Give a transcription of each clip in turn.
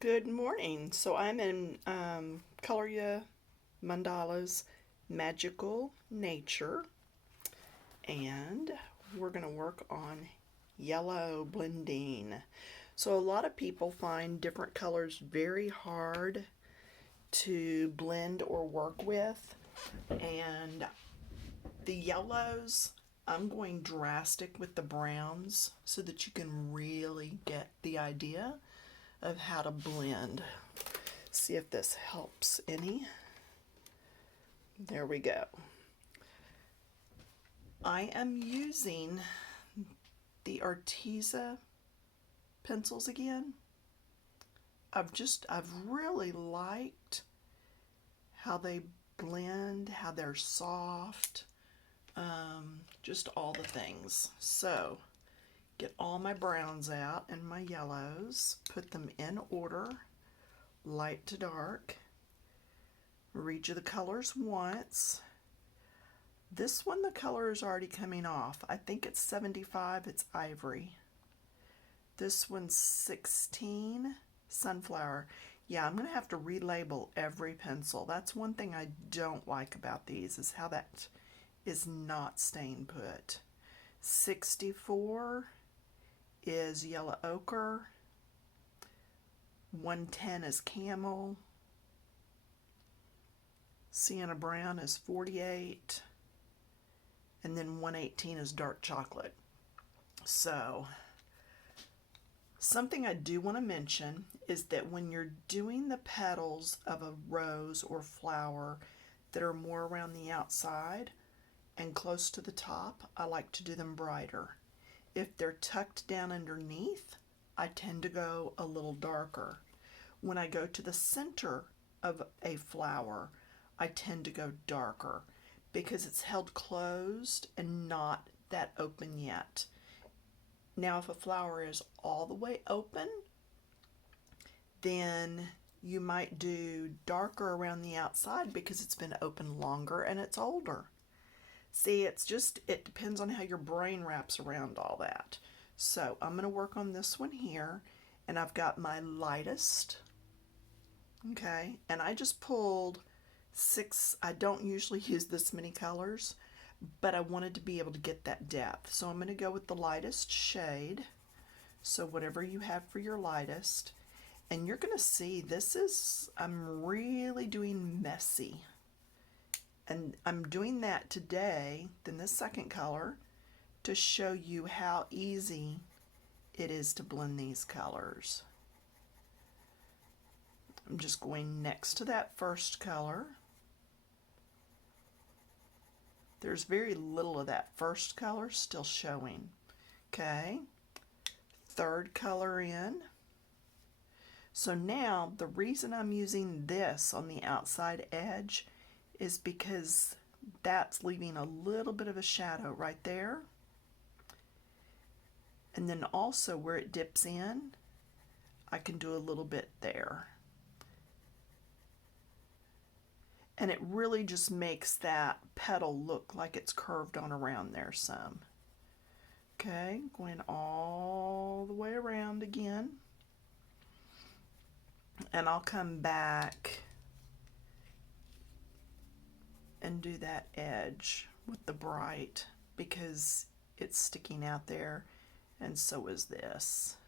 Good morning. So I'm in Colorya Mandalas Magical Nature, and we're going to work on yellow blending. So a lot of people find different colors very hard to blend or work with, and the yellows, I'm going drastic with the browns so that you can really get the idea of how to blend. See if this helps any. There we go. I am using the Arteza pencils again. I've really liked how they blend, how they're soft, just all the things. So get all my browns out and my yellows, put them in order, light to dark. Read you the colors once. This one, the color is already coming off. I think it's 75, it's ivory. This one's 16, sunflower. Yeah, I'm going to have to relabel every pencil. That's one thing I don't like about these, is how that is not stain put. 64 is yellow ochre. 110 is camel. Sienna brown is 48. And then 118 is dark chocolate. So something I do want to mention is that when you're doing the petals of a rose or flower that are more around the outside and close to the top, I like to do them brighter. If they're tucked down underneath, I tend to go a little darker. When I go to the center of a flower, I tend to go darker because it's held closed and not that open yet. Now, if a flower is all the way open, then you might do darker around the outside because it's been open longer and it's older. See, it depends on how your brain wraps around all that. So I'm going to work on this one here, and I've got my lightest, okay, and I just pulled 6. I don't usually use this many colors, but I wanted to be able to get that depth. So I'm going to go with the lightest shade. So whatever you have for your lightest. And you're going to see I'm really doing messy. And I'm doing that today, then the second color, to show you how easy it is to blend these colors. I'm just going next to that first color. There's very little of that first color still showing. Okay, third color in. So now the reason I'm using this on the outside edge is because that's leaving a little bit of a shadow right there. And then also where it dips in, I can do a little bit there. And it really just makes that petal look like it's curved on around there some. Okay, going all the way around again. And I'll come back and do that edge with the bright because it's sticking out there, and so is this.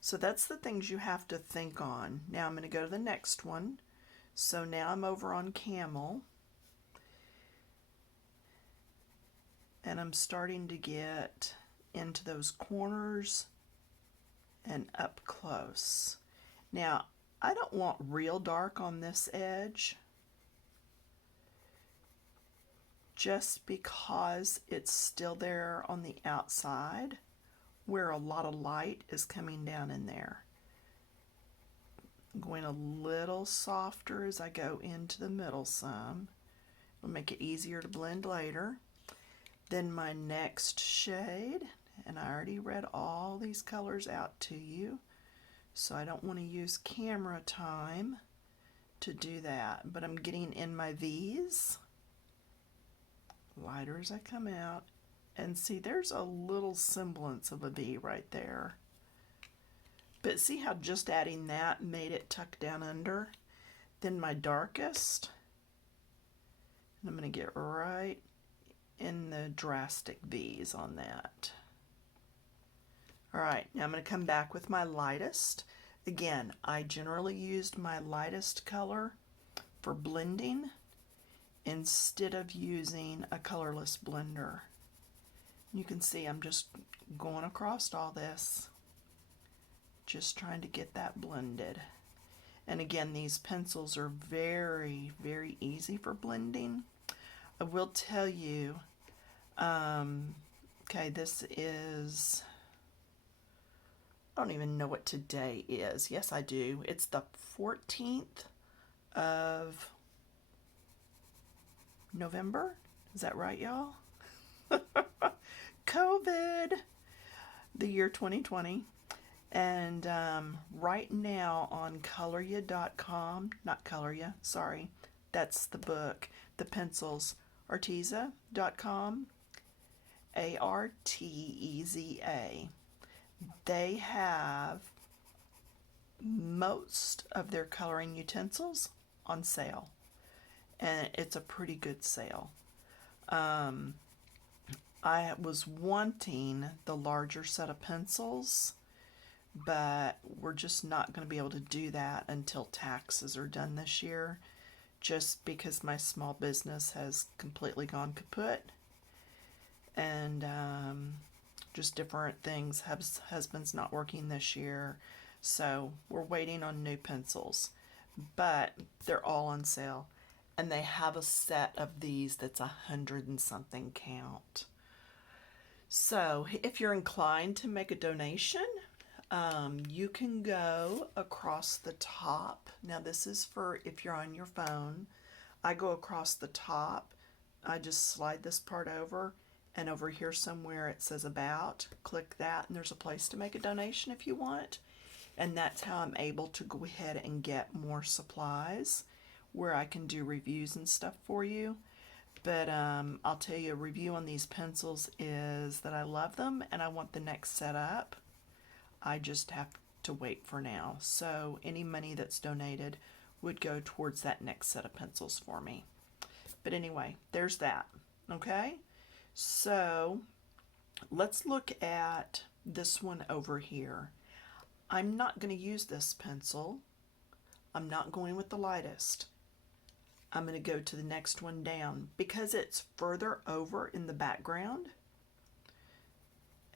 So that's the things you have to think on. Now I'm going to go to the next one. So now I'm over on camel, and I'm starting to get into those corners and up close. Now I don't want real dark on this edge, just because it's still there on the outside where a lot of light is coming down in there. I'm going a little softer as I go into the middle some. It'll make it easier to blend later. Then my next shade, and I already read all these colors out to you, so I don't want to use camera time to do that, but I'm getting in my V's, lighter as I come out, and see there's a little semblance of a V right there. But see how just adding that made it tuck down under? Then my darkest, and I'm going to get right in the drastic V's on that. All right, now I'm going to come back with my lightest. Again, I generally used my lightest color for blending instead of using a colorless blender. You can see I'm just going across all this, just trying to get that blended. And again, these pencils are very, very easy for blending. I will tell you, okay, this is, I don't even know what today is. Yes, I do. It's the 14th of November. Is that right, y'all? COVID, the year 2020. And right now on Colorya.com, not Colorya, sorry, that's the book, the pencils, Arteza.com, Arteza. They have most of their coloring utensils on sale, and it's a pretty good sale. I was wanting the larger set of pencils, but we're just not going to be able to do that until taxes are done this year, just because my small business has completely gone kaput, and just different things. Husband's not working this year, so we're waiting on new pencils, but they're all on sale, and they have a set of these that's 100 and something count. So if you're inclined to make a donation, you can go across the top. Now this is for if you're on your phone. I go across the top. I just slide this part over, and over here somewhere it says about. Click that, and there's a place to make a donation if you want. And that's how I'm able to go ahead and get more supplies where I can do reviews and stuff for you. But I'll tell you, a review on these pencils is that I love them and I want the next set up. I just have to wait for now. So any money that's donated would go towards that next set of pencils for me. But anyway, there's that. Okay? So let's look at this one over here. I'm not going to use this pencil. I'm not going with the lightest. I'm going to go to the next one down because it's further over in the background.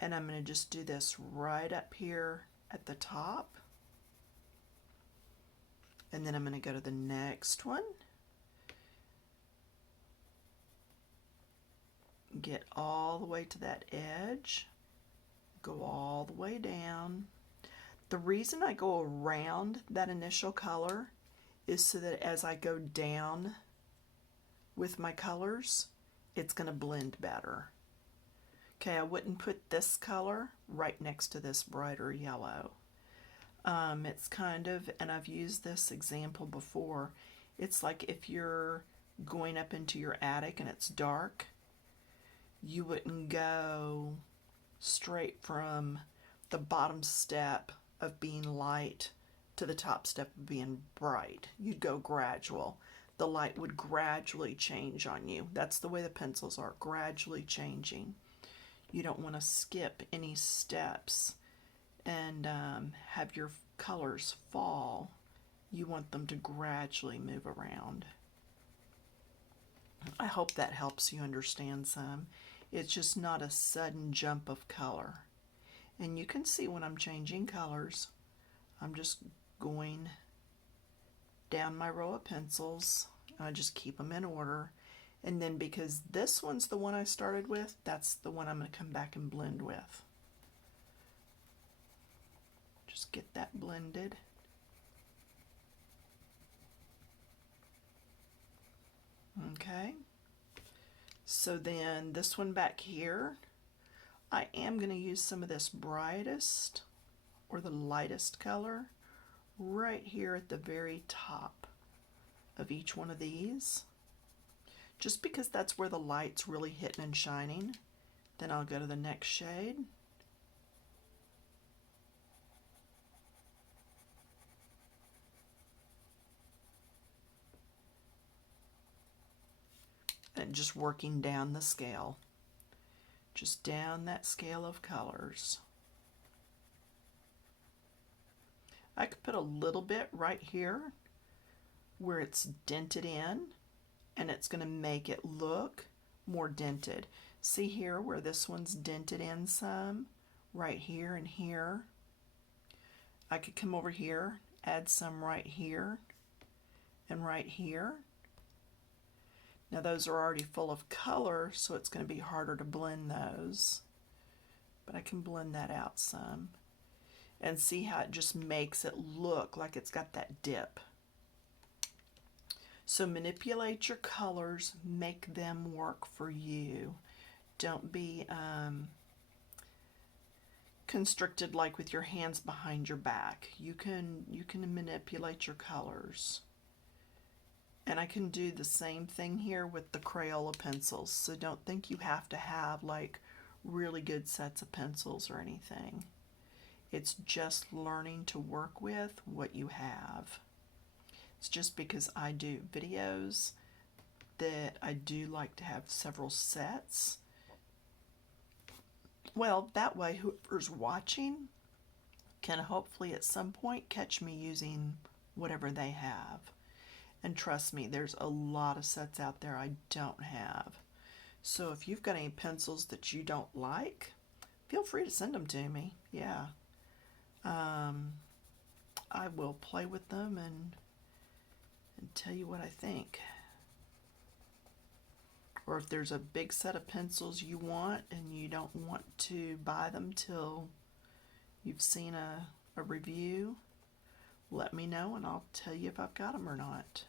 And I'm going to just do this right up here at the top. And then I'm going to go to the next one. Get all the way to that edge. Go all the way down. The reason I go around that initial color is so that as I go down with my colors, it's going to blend better. Okay, I wouldn't put this color right next to this brighter yellow. It's kind of, and I've used this example before, it's like if you're going up into your attic and it's dark, you wouldn't go straight from the bottom step of being light to the top step of being bright. You'd go gradual. The light would gradually change on you. That's the way the pencils are, gradually changing. You don't want to skip any steps and have your colors fall. You want them to gradually move around. I hope that helps you understand some. It's just not a sudden jump of color. And you can see when I'm changing colors, I'm just going down my row of pencils. I just keep them in order. And then because this one's the one I started with, that's the one I'm going to come back and blend with. Just get that blended. Okay. So then this one back here, I am going to use some of this brightest or the lightest color right here at the very top of each one of these. Just because that's where the light's really hitting and shining. Then I'll go to the next shade. and just working down the scale. Just down that scale of colors. I could put a little bit right here where it's dented in, and it's going to make it look more dented. See here where this one's dented in some, right here and here. I could come over here, add some right here and right here. Now those are already full of color, so it's going to be harder to blend those. But I can blend that out some. And see how it just makes it look like it's got that dip. So manipulate your colors, make them work for you. Don't be constricted like with your hands behind your back. You can manipulate your colors. And I can do the same thing here with the Crayola pencils. So don't think you have to have like really good sets of pencils or anything. It's just learning to work with what you have. It's just because I do videos that I do like to have several sets. Well, that way whoever's watching can hopefully at some point catch me using whatever they have. And trust me, there's a lot of sets out there I don't have. So if you've got any pencils that you don't like, feel free to send them to me. Yeah. I will play with them and tell you what I think. Or if there's a big set of pencils you want and you don't want to buy them till you've seen a review, let me know and I'll tell you if I've got them or not.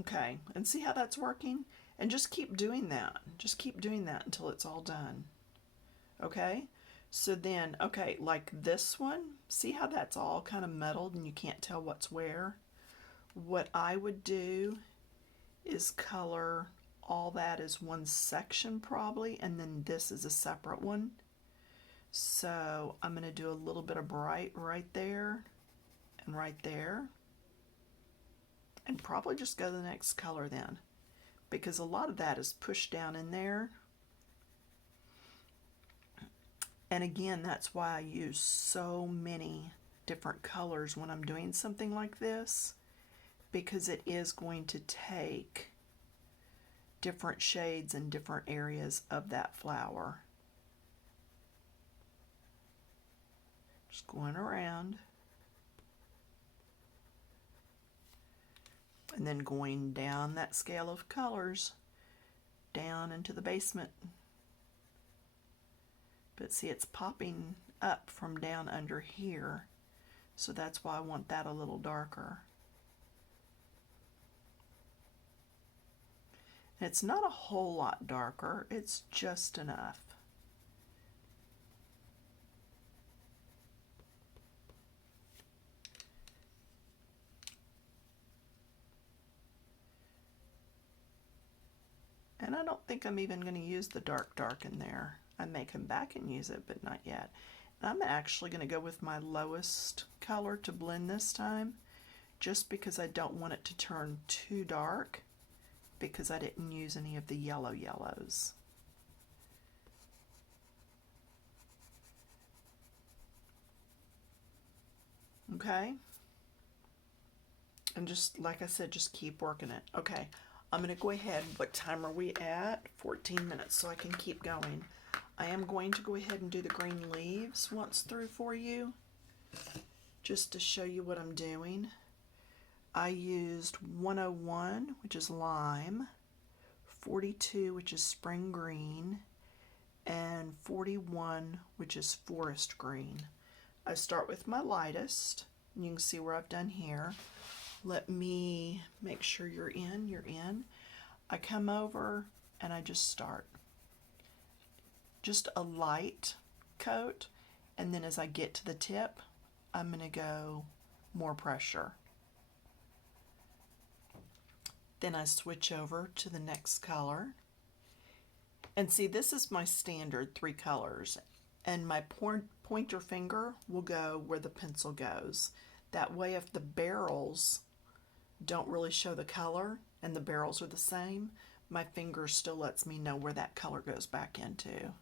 Okay, and see how that's working? And just keep doing that. Just keep doing that until it's all done. Okay? So then, okay, like this one, see how that's all kind of muddled and you can't tell what's where? What I would do is color all that as one section probably, and then this is a separate one. So I'm going to do a little bit of bright right there and right there. And probably just go to the next color then, because a lot of that is pushed down in there. And again, that's why I use so many different colors when I'm doing something like this, because it is going to take different shades in different areas of that flower. Just going around. And then going down that scale of colors, down into the basement. But see, it's popping up from down under here, so that's why I want that a little darker. And it's not a whole lot darker, it's just enough. And I don't think I'm even going to use the dark in there. I may come back and use it, but not yet. And I'm actually going to go with my lowest color to blend this time, just because I don't want it to turn too dark, because I didn't use any of the yellows. Okay? And just, like I said, just keep working it. Okay, I'm going to go ahead. What time are we at? 14 minutes, so I can keep going. I am going to go ahead and do the green leaves once through for you, just to show you what I'm doing. I used 101, which is lime, 42, which is spring green, and 41, which is forest green. I start with my lightest, and you can see where I've done here. Let me make sure you're in. I come over and I just start. Just a light coat, and then as I get to the tip, I'm going to go more pressure. Then I switch over to the next color. And see, this is my standard 3 colors, and my pointer finger will go where the pencil goes. That way, if the barrels don't really show the color and the barrels are the same, my finger still lets me know where that color goes back into.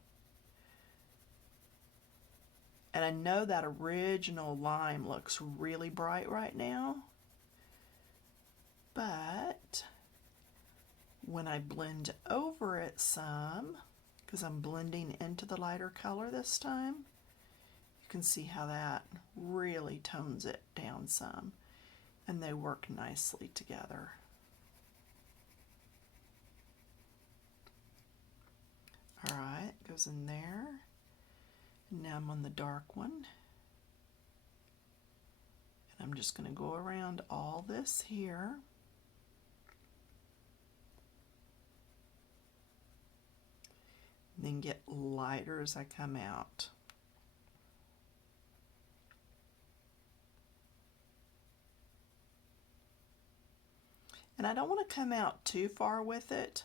And I know that original lime looks really bright right now, but when I blend over it some, because I'm blending into the lighter color this time, you can see how that really tones it down some, and they work nicely together. All right, goes in there. Now I'm on the dark one. And I'm just going to go around all this here. And then get lighter as I come out. And I don't want to come out too far with it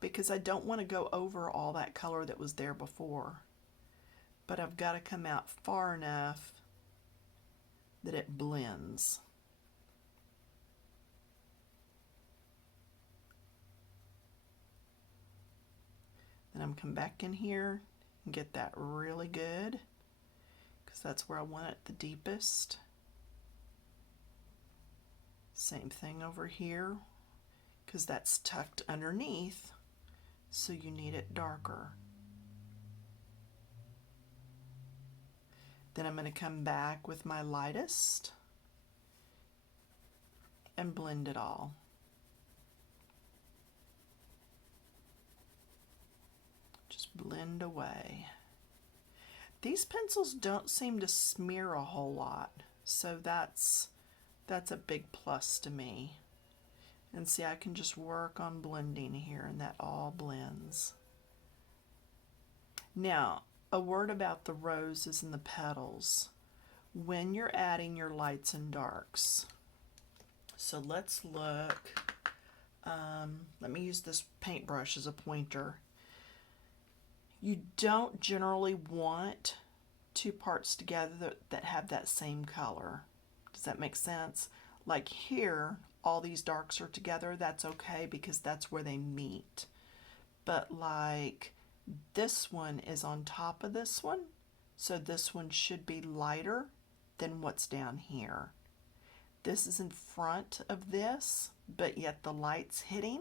because I don't want to go over all that color that was there before. But I've got to come out far enough that it blends. Then I'm come back in here and get that really good because that's where I want it the deepest. Same thing over here because that's tucked underneath, so you need it darker. Then I'm going to come back with my lightest and blend it all. Just blend away. These pencils don't seem to smear a whole lot, so that's a big plus to me. And see, I can just work on blending here and that all blends. Now, a word about the roses and the petals when you're adding your lights and darks. So let's look. Let me use this paintbrush as a pointer. You don't generally want two parts together that have that same color. Does that make sense? Like here, all these darks are together. That's okay because that's where they meet. But like this one is on top of this one, so this one should be lighter than what's down here. This is in front of this, but yet the light's hitting,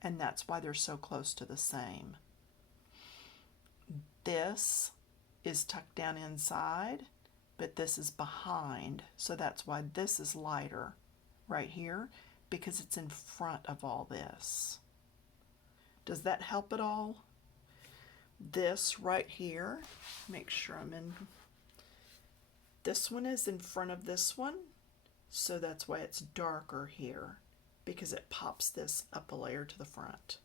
and that's why they're so close to the same. This is tucked down inside, but this is behind, so that's why this is lighter right here, because it's in front of all this. Does that help at all? This right here, make sure I'm in. This one is in front of this one, so that's why it's darker here, because it pops this up a layer to the front.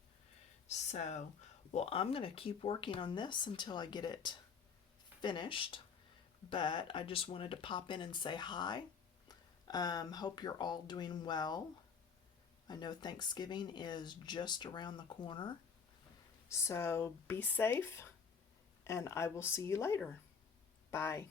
So, well, I'm going to keep working on this until I get it finished, but I just wanted to pop in and say hi. Hope you're all doing well. I know Thanksgiving is just around the corner. So be safe, and I will see you later. Bye.